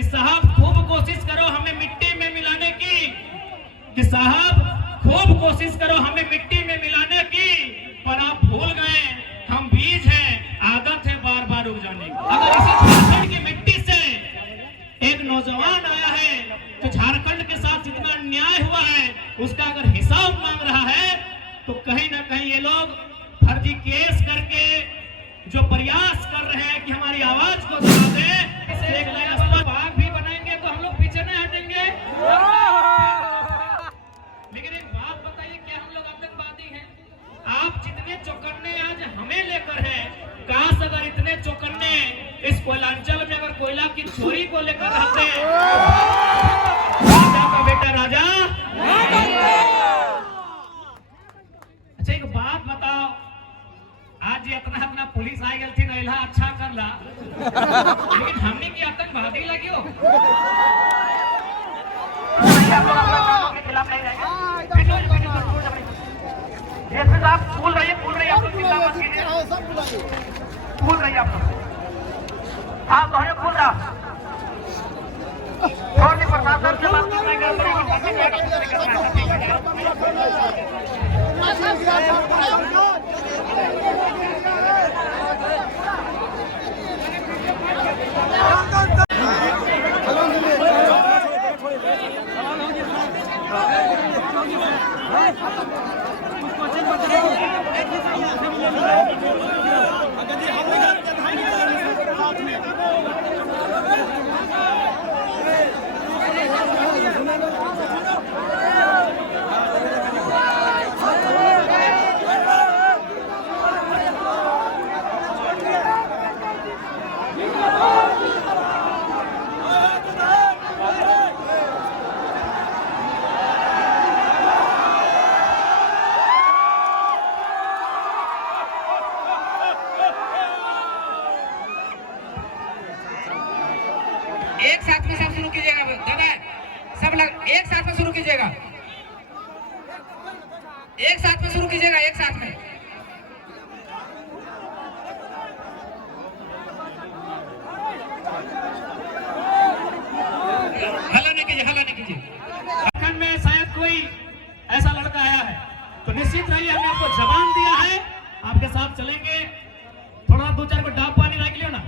कि साहब खूब कोशिश करो हमें मिट्टी में मिलाने की, कि साहब खूब कोशिश करो हमें मिट्टी में मिलाने की, पर आप भूल गए हम बीज हैं, आदत है बार बार उग जाने की। अगर इसी झारखंड की मिट्टी से एक नौजवान आया है तो झारखंड के साथ जितना अन्याय हुआ है उसका अगर हिसाब मांग रहा है तो कहीं ना कहीं ये लोग फर्जी केस करके जो प्रयास कर रहे हैं कि हमारी आवाज को दबा दें, इसे एक लाइन बाग भी बनाएंगे तो हम लोग पीछे नहीं हटेंगे। लेकिन एक बात बताइए, क्या हम लोग आतंकवादी हैं? आप जितने चौकन्ने आज हमें लेकर हैं, काश अगर इतने चौकन्ने इस कोयलांचल में अगर कोयला की चोरी को लेकर रहते, राजा का बेटा राजा। अच्छा एक बात बताओ, आज ये अपना पुलिस आई गई थी नैला अच्छा कर ला, लेकिन हमने की आतंकवादी लगी हो आप भूल रही है आप भूल रही आप हाँ तो भूल रहा प्रशासन से बात एक साथ में सब शुरू कीजिएगा दादा, सब लोग एक साथ में शुरू कीजिएगा, एक साथ में शुरू कीजिएगा, एक साथ में। हल्ला नहीं कीजिए, हल्ला नहीं कीजिए। झारखंड में शायद कोई ऐसा लड़का आया है तो निश्चित रहिए हमने आपको जबान दिया है, आपके साथ चलेंगे। थोड़ा दो चार को डाब पानी रख लियो ना,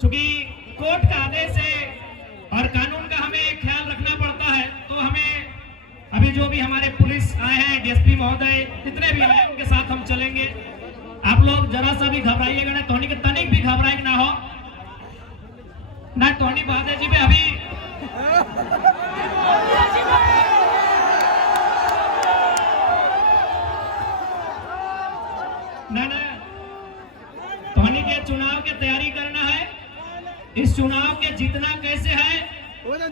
चूंकि कोर्ट का आदेश है और कानून का हमें ख्याल रखना पड़ता है, तो हमें अभी जो भी हमारे पुलिस आए हैं, डीएसपी महोदय जितने भी आए उनके साथ हम चलेंगे। आप लोग जरा सा भी घबराइएगा ना, टोनी के तनिक भी घबराए ना हो ना। टोनी बहादुर जी भी अभी ना टोनी के चुनाव की तैयारी करना है, इस चुनाव के जीतना कैसे है और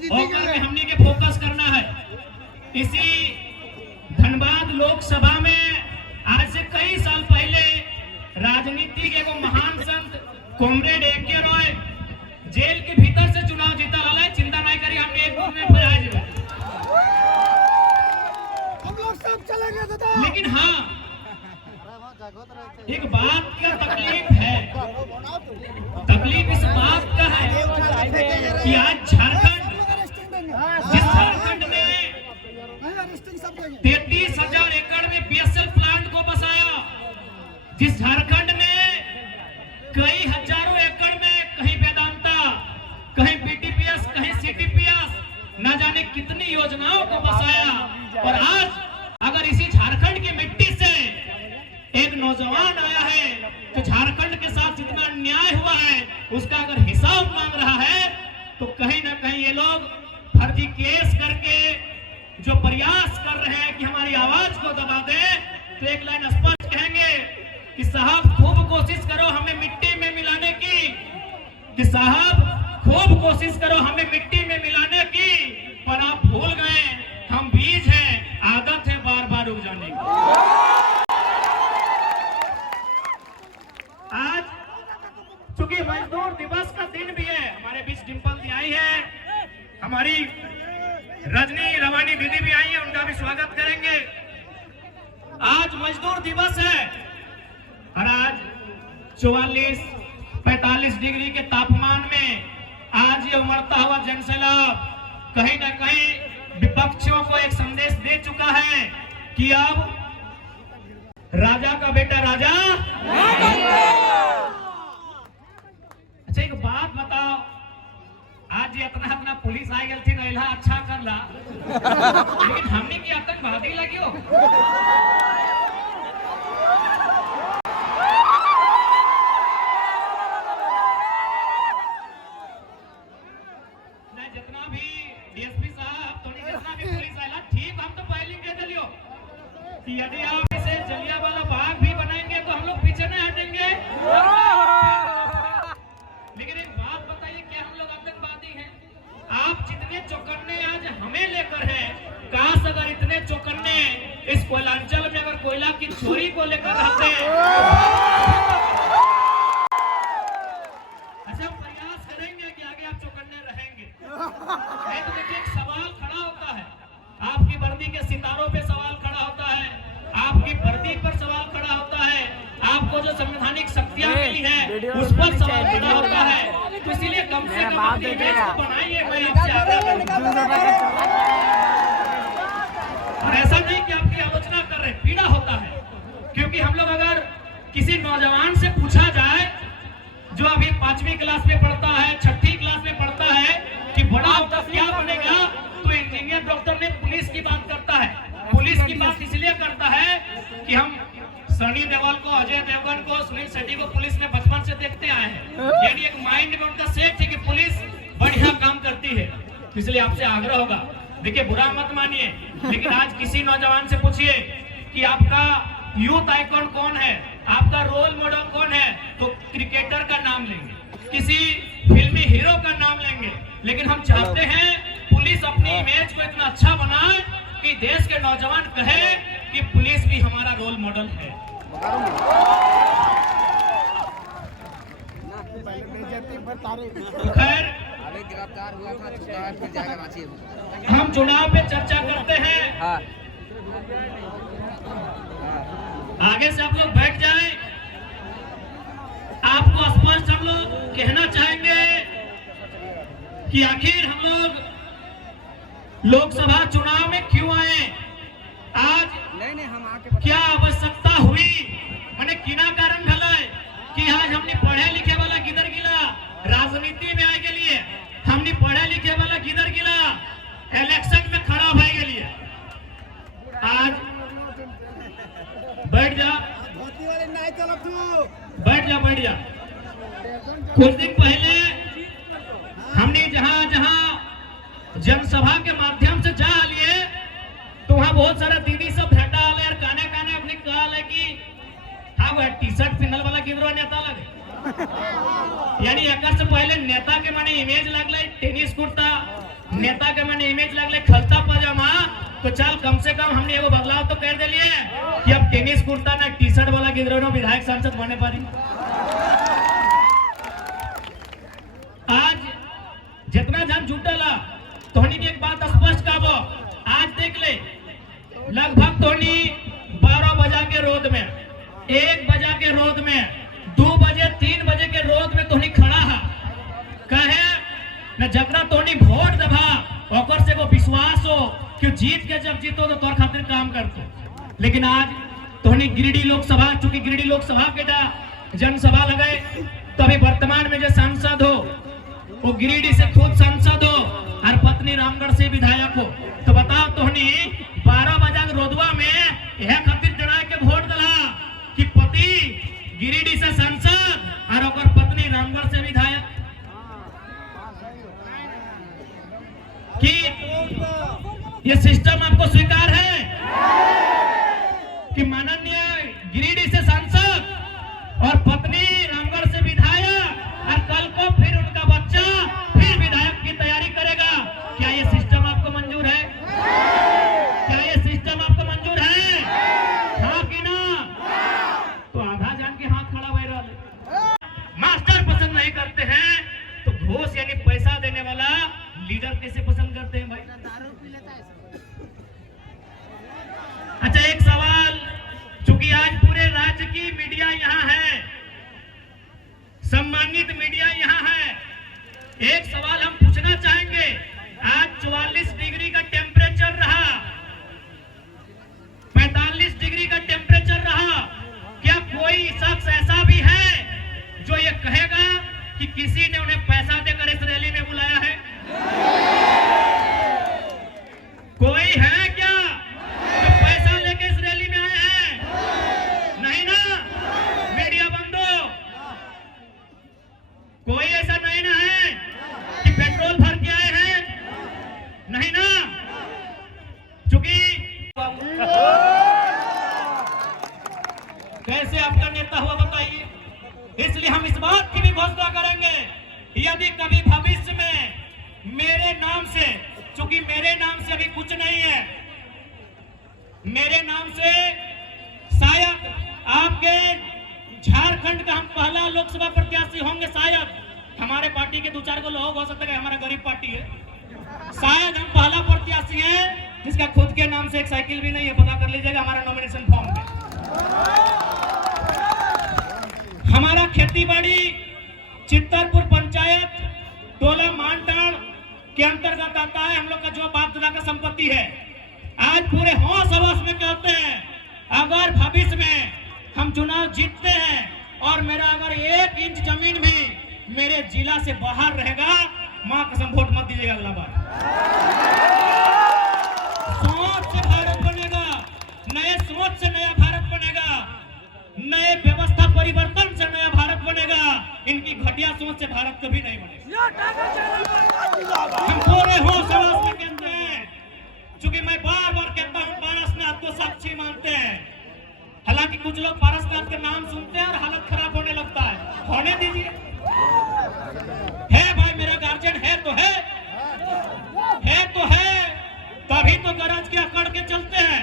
हमने के फोकस करना है। इसी धनबाद लोकसभा में आज से कई साल पहले राजनीति के एक महान संत कॉमरेड ए.के. रॉय जेल के भीतर से चुनाव जीता रहा, चिंता नहीं करिए, हमने एक मिनट में आ जाएगा, हम लोग सब चलेंगे दादा। लेकिन हाँ एक बात का तकलीफ है, तकलीफ इस बात का है कि आज झारखंड, जिस झारखंड ने 33,000 एकड़ में बीएसएल प्लांट को बसाया, जिस झारखंड ने कई हजारों एकड़ में कहीं वेदांता, कहीं बीटीपीएस, कहीं सीटीपीएस, न जाने कितनी योजनाओं को बसाया, और आज अगर इसी झारखंड की मिट्टी से एक नौजवान आया है तो झारखंड के साथ जितना अन्याय हुआ है उसका अगर हिसाब मांग रहा है तो कहीं ना कहीं ये लोग फर्जी केस करके जो प्रयास कर रहे हैं कि हमारी आवाज को दबा दें, तो एक लाइन स्पष्ट कहेंगे कि साहब खूब कोशिश करो हमें मिट्टी में मिलाने की, कि साहब खूब कोशिश करो हमें मिट्टी में मिलाने की, पर आप भूल गए हम बीज हैं, आदत है बार बार उग जाने की। आज चूंकि मजदूर दिवस का दिन भी है, हमारे बीच डिंपल जी आई है, हमारी रजनी रवानी दीदी भी आई है, उनका भी स्वागत करेंगे। आज मजदूर दिवस है और आज 44, 45 40 डिग्री के तापमान में आज ये उमड़ता हुआ जनसैलाब कहीं ना कहीं विपक्षियों को एक संदेश दे चुका है कि अब राजा का बेटा राजा। अच्छा एक बात बताओ, आज ये इतना पुलिस आई गई थी नैला अच्छा कर ला, लेकिन हमने की आतंकवादी लगी हो। जितना भी डीएसपी साहब तो जितना भी पुलिस आया ठीक, हम तो पहले कह दिलियो कि यदि आप इसे जलियांवाला बाग भी बनाएंगे तो हम लोग पीछे नहीं हटेंगे। लेकिन एक बात बताइए, क्या हम लोग आतंकवादी हैं? आप जितने चौकन्ने आज हमें लेकर हैं, काश अगर इतने चौकन्ने इस कोयलांचल में अगर कोयला की चोरी को लेकर रहते। अच्छा प्रयास करेंगे कि आगे आप चौकन्ने रहेंगे। नहीं तो देखिए एक सवाल खड़ा होता है, आपकी वर्दी के सितारों पे सवाल खड़ा होता है, आपकी वर्दी पर सवाल खड़ा होता है, आपको जो संवैधानिक शक्तियां मिली है उस पर सवाल खड़ा होता है। तो इसीलिए कम से कम अपनी इमेज को बनाइए। मैं आपसे आग्रह करूंगा, और ऐसा नहीं कि आपकी आलोचना कर रहे, पीड़ा होता है। क्योंकि हम लोग अगर किसी नौजवान से पूछा जाए जो अभी 5वीं क्लास में पढ़ता है, 6ठी क्लास में पढ़ता है कि बड़ा होकर क्या बनेगा, तो इंजीनियर डॉक्टर ने पुलिस की बात करता है। पुलिस की बात इसलिए करता है कि हम सनी देओल को, अजय देवगन को, सुनील शेट्टी को पुलिस में बचपन से देखते आए हैं। यानी एक माइंड में उनका सेट है कि पुलिस बढ़िया काम करती है। इसलिए आपसे आग्रह होगा, देखिए बुरा मत मानिए, लेकिन आज किसी नौजवान से पूछिए कि आपका यूथ आइकॉन कौन है, आपका रोल मॉडल कौन है, तो क्रिकेटर का नाम लेंगे, किसी फिल्मी हीरो का नाम लेंगे। लेकिन हम चाहते हैं पुलिस अपनी इमेज को इतना अच्छा बनाए कि देश के नौजवान कहे कि पुलिस भी हमारा रोल मॉडल है। खैर गिरफ्तार हुआ था, फिर जाएगा रांची। हम चुनाव पे चर्चा करते हैं। हाँ। आगे से आप लोग बैठ जाएं। आपको स्पष्ट हम लोग कहना चाहेंगे कि आखिर हम लोग लोकसभा चुनाव में क्यों आए, आज नहीं हम आके क्या आवश्यकता हुई, मैंने किना कारण भला कि आज हमने पढ़े लिखे वाला किधर गिला, राजनीति में आए के लिए हमने पढ़े लिखे वाला किधर गिला, इलेक्शन में खड़ा भय के लिए। आज बैठ जा, बैठ जा, बैठ जा। कुछ दिन पहले हमने जहां जहां जनसभा के माध्यम से जा लिए तो वहां बहुत सारा दीदी सब भेटा यार, काने काने अपने कहा कि हाँ वह टी-शर्ट पिनल वाला किधर नेता लगे। यानी एक से पहले नेता के माने इमेज लगले टेनिस कुर्ता, नेता के माने इमेज लगले खलता पजामा, तो चल कम से कम हमने एगो बदलाव तो कर दिलिए कि अब टेनिस कुर्ता ना टी-शर्ट वाला किधर विधायक सांसद बने पारी। आज जितना जन जुटला तोहनी की एक बात स्पष्ट कहबो, आज देख ले लगभग तोहनी 12 बजा के रोड में, 1 बजा के रोड में, 2 बजे 3 बजे के रोड में तोहनी खड़ा है। कहे न जकरा तोहनी वोट देबा ओकर से को विश्वास हो कि जीत के जब जीतो तो तोर खातिर काम करतो। लेकिन आज तोहनी गिरिडीह लोकसभा, चूंकि गिरिडीह लोकसभा के जनसभा लगे, तो अभी वर्तमान में जो सांसद हो वो गिरिडीह से खुद सांसद हो और पत्नी रामगढ़ से विधायक हो। तो बताओ तोहनी 12 बजा रोडवा में यह खातिर जड़ा के वोट दिला कि पति गिरिडीह से सांसद और ओकर पत्नी रामगढ़ से विधायक। कि ये सिस्टम आपको स्वीकार है कि माननीय गिरिडीह से सांसद और पत्नी रामगढ़ से विधायक और कल को फिर उनका बच्चा फिर विधायक की तैयारी करेगा? क्या ये सिस्टम आपको मंजूर है? क्या ये सिस्टम आपको मंजूर है? हाँ कि ना? तो आधा जान के हाथ खड़ा हुए रहा। मास्टर पसंद नहीं करते हैं तो घूस यानी पैसा देने वाला लीडर कैसे पसंद करते हैं भाई? अच्छा एक सवाल, चूंकि आज पूरे राज्य की मीडिया यहाँ है, सम्मानित मीडिया यहाँ है, एक सवाल हम पूछना चाहेंगे। आज 44 डिग्री का टेम्परेचर रहा, 45 डिग्री का टेम्परेचर रहा। क्या कोई शख्स ऐसा भी है जो ये कहेगा कि किसी ने उन्हें पैसा देकर इस रैली में बुलाया है? कोई है क्या जो पैसा लेकर इस रैली में आए हैं? नहीं ना? मीडिया बंदो, कोई ऐसा नहीं ना है कि पेट्रोल भर के आए हैं? नहीं ना? चूंकि कैसे आपका नेता हुआ बताइए। इसलिए हम इस बात की भी घोषणा करेंगे, यदि कभी भविष्य में मेरे नाम से, चूंकि मेरे नाम से अभी कुछ नहीं है, मेरे नाम से शायद आपके झारखंड का हम पहला लोकसभा प्रत्याशी होंगे। शायद हमारे पार्टी के 2-4 को लोग हो सकता है, हमारा गरीब पार्टी है, शायद हम पहला प्रत्याशी हैं जिसका खुद के नाम से एक साइकिल भी नहीं है। पता कर लीजिएगा हमारा नॉमिनेशन फॉर्म में। हमारा खेती बाड़ी चित्तरपुर पंचायत टोला मानटाड़ के अंतर्गत आता है। हम लोग का जो बाप दादा का संपत्ति है। आज पूरे होश हवस में कहते हैं, अगर भविष्य में हम चुनाव जीतते हैं और मेरा अगर 1 इंच जमीन भी मेरे जिला से बाहर रहेगा, मां कसम वोट मत दीजिएगा अगला बार। सोच से भारत बनेगा, नए सोच से नया भारत बनेगा, नए व्यवस्था परिवर्तन से नया भारत बनेगा। इनकी घटिया सोच से भारत कभी नहीं बनेगा। हम पूरे होश हवस में कहते हैं, चूंकि मैं बार बार कहता हूं पारसनाथ को साक्षी मानते हैं। हालांकि कुछ लोग पारसनाथ के नाम सुनते हैं और हालत खराब होने लगता है। होने दीजिए, है भाई मेरा गार्जियन है तो है तो है, तभी तो गरज के अकड़ के चलते हैं।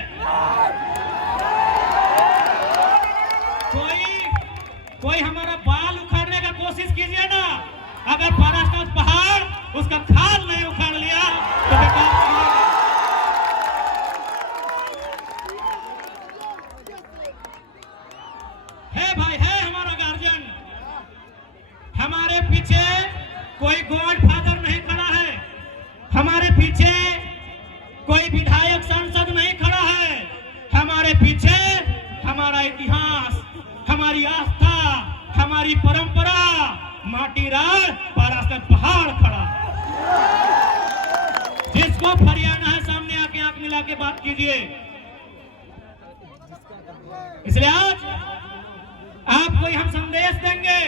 कोई हमारा बाल उखाड़ने का कोशिश कीजिए ना, अगर पारसनाथ पहाड़ उसका खाल नहीं उखाड़ लिया तो बेकार है। भाई है हमारा गार्जियन, हमारे पीछे कोई गॉड फादर नहीं खड़ा है, हमारे पीछे कोई विधायक सांसद नहीं खड़ा है, हमारे पीछे हमारा इतिहास, हमारी आस्था, हमारी परंपरा, माटी राज पारसनाथ पहाड़ खड़ा है। जिसको फरियाना है सामने आके आंख मिला के बात कीजिए। इसलिए आज आपको हम संदेश देंगे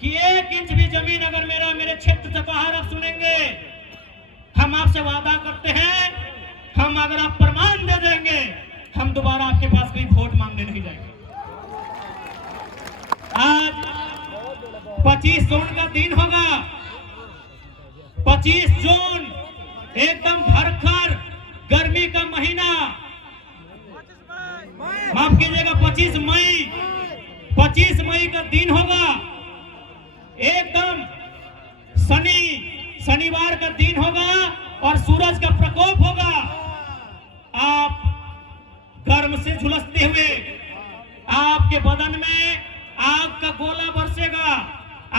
कि 1 इंच भी जमीन अगर मेरे क्षेत्र से बाहर आप सुनेंगे, हम आपसे वादा करते हैं, हम अगर आप प्रमाण दे देंगे, हम दोबारा आपके पास कोई वोट मांगने नहीं जाएंगे। आज 25 जून का दिन होगा, 25 जून एकदम भरकर गर्मी का महीना, माफ कीजिएगा 25 मई का दिन होगा। एकदम शनिवार का दिन होगा और सूरज का प्रकोप होगा। आप गर्म से झुलसते हुए, आपके बदन में आग का गोला बरसेगा,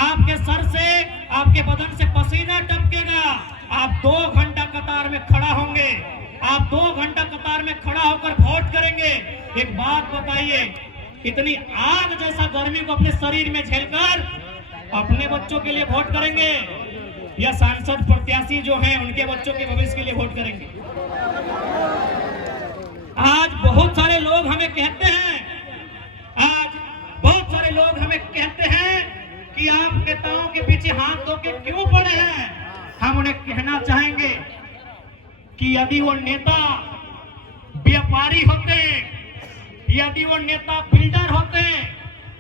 आपके सर से, आपके बदन से पसीना टपकेगा। आप 2 घंटा कतार में खड़ा होंगे, आप 2 घंटा कतार में खड़ा होकर वोट करेंगे। एक बात बताइए, इतनी आग जैसा गर्मी को अपने शरीर में झेलकर अपने बच्चों के लिए वोट करेंगे या सांसद प्रत्याशी जो हैं उनके बच्चों के भविष्य के लिए वोट करेंगे? आज बहुत सारे लोग हमें कहते हैं कि आप नेताओं के पीछे हाथ धो के क्यों पड़े हैं। हम उन्हें कहना चाहेंगे कि यदि वो नेता व्यापारी होते, यदि वो नेता बिल्डर होते,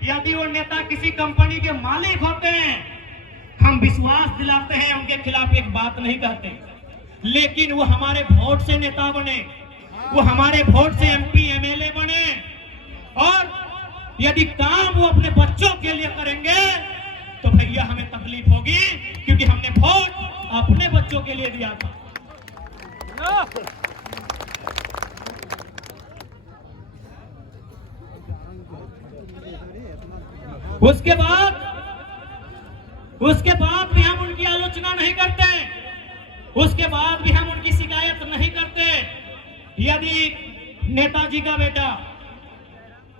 यदि वो नेता किसी कंपनी के मालिक होते, हम विश्वास दिलाते हैं, उनके खिलाफ एक बात नहीं कहते, लेकिन वो हमारे वोट से नेता बने, वो हमारे वोट से एमपी एमएलए बने, और यदि काम वो अपने बच्चों के लिए करेंगे तो भैया हमें तकलीफ होगी, क्योंकि हमने वोट अपने बच्चों के लिए दिया था। उसके बाद उसके बाद भी हम उनकी आलोचना नहीं करते, उसके बाद भी हम उनकी शिकायत नहीं करते। यदि नेताजी का बेटा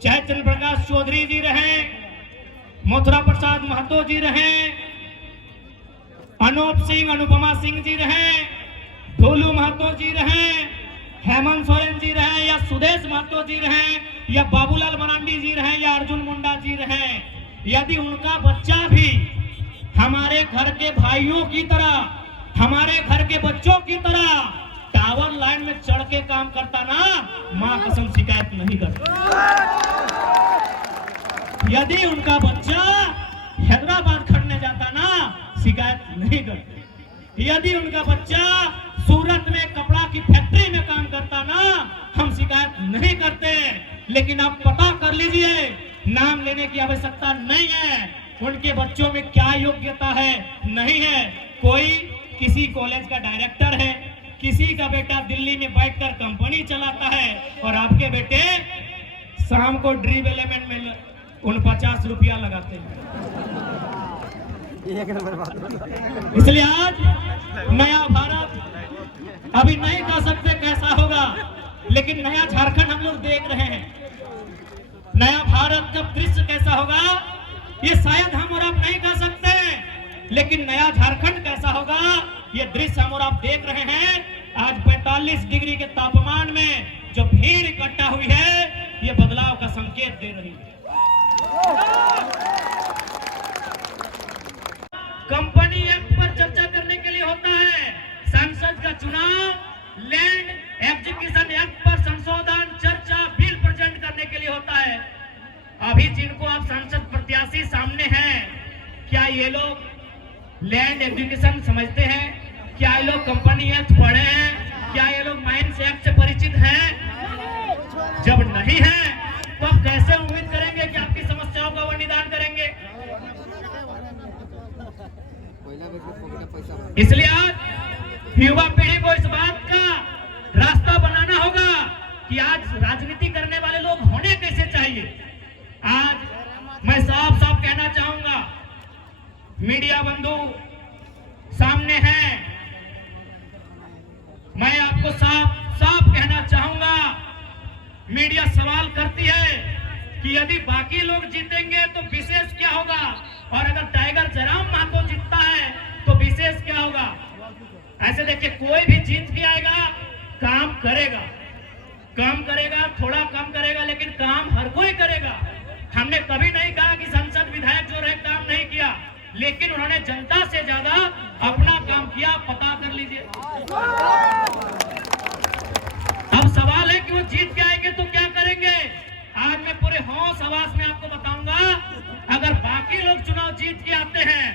चाहे चंद्र प्रकाश चौधरी जी रहे, मथुरा प्रसाद महतो जी रहे, अनूप सिंह अनुपमा सिंह जी रहे, ढोलू महतो जी रहे, हेमंत सोरेन जी रहे, या सुदेश महतो जी रहे, या बाबूलाल मरांडी जी रहे, या अर्जुन मुंडा जी रहे, यदि उनका बच्चा भी हमारे घर के भाइयों की तरह, हमारे घर के बच्चों की तरह टावर लाइन में चढ़ के काम करता ना, मां कसम शिकायत नहीं करता। यदि उनका बच्चा हैदराबाद खड़ने जाता ना, शिकायत नहीं करते। यदि उनका बच्चा सूरत में कपड़ा की फैक्ट्री में काम करता ना, हम शिकायत नहीं करते। लेकिन आप पता कर लीजिए, नाम लेने की आवश्यकता नहीं है, उनके बच्चों में क्या योग्यता है, नहीं है। कोई किसी कॉलेज का डायरेक्टर है, किसी का बेटा दिल्ली में बैठकर कंपनी चलाता है, और आपके बेटे शाम को ड्रीम एलिमेंट में 49 रुपया लगाते हैं। इसलिए आज नया भारत अभी नहीं कह सकते कैसा होगा, लेकिन नया झारखंड हम लोग देख रहे हैं। नया भारत जब दृश्य कैसा होगा ये शायद हम और आप नहीं कह सकते, लेकिन नया झारखंड कैसा होगा ये दृश्य हम और आप देख रहे हैं। आज 45 डिग्री के तापमान में जो भीड़ इकट्ठा हुई है, ये बदलाव का संकेत दे रही है। कंपनी एक्ट पर चर्चा करने के लिए होता है संसद का चुनाव, लैंड एक्विजिशन एक्ट पर संशोधन, चर्चा, बिल प्रेजेंट करने के लिए होता है। अभी जिनको आप सांसद प्रत्याशी सामने हैं, क्या ये लोग लैंड एजुकेशन समझते हैं? क्या ये लोग कंपनी एक्ट पढ़े हैं? क्या ये लोग माइंस एक्ट से परिचित हैं? जब नहीं है तो आप कैसे उम्मीद करेंगे कि आपकी समस्याओं का वो निदान करेंगे? इसलिए आज युवा पीढ़ी को इस बात का रास्ता बनाना होगा कि आज राजनीति करने वाले लोग होने कैसे चाहिए। आज मैं साफ साफ कहना चाहूंगा, मीडिया बंधु सामने हैं, मैं आपको साफ साफ कहना चाहूंगा, मीडिया सवाल करती है कि यदि बाकी लोग जीतेंगे तो विशेष क्या होगा, और अगर टाइगर जयराम महतो जीतता है तो विशेष क्या होगा। ऐसे देखिए, कोई भी जीत के आएगा, काम करेगा, थोड़ा कम करेगा, लेकिन काम हर कोई करेगा। हमने कभी नहीं कहा कि संसद विधायक जो रहे काम नहीं किया, लेकिन उन्होंने जनता से ज्यादा अपना काम किया, पता कर लीजिए। अब सवाल है कि वो जीत के आएंगे तो क्या करेंगे। आज मैं पूरे होश हवास में आपको बताऊंगा, अगर बाकी लोग चुनाव जीत के आते हैं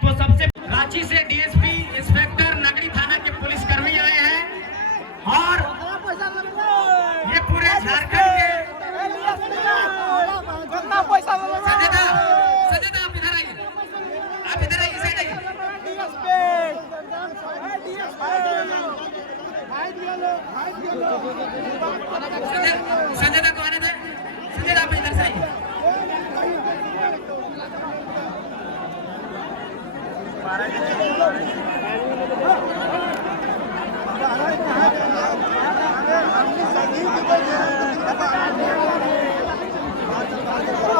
तो सबसे रांची से डीएसपी इंस्पेक्टर नगरी थाना के पुलिस कर्मी आए हैं, और ये पूरे झारखंड के सजेदा आप इधर आइए, आप इधर आइए, साइड आइए। संजय को आने दे, संजय आप इधर से आइए। हम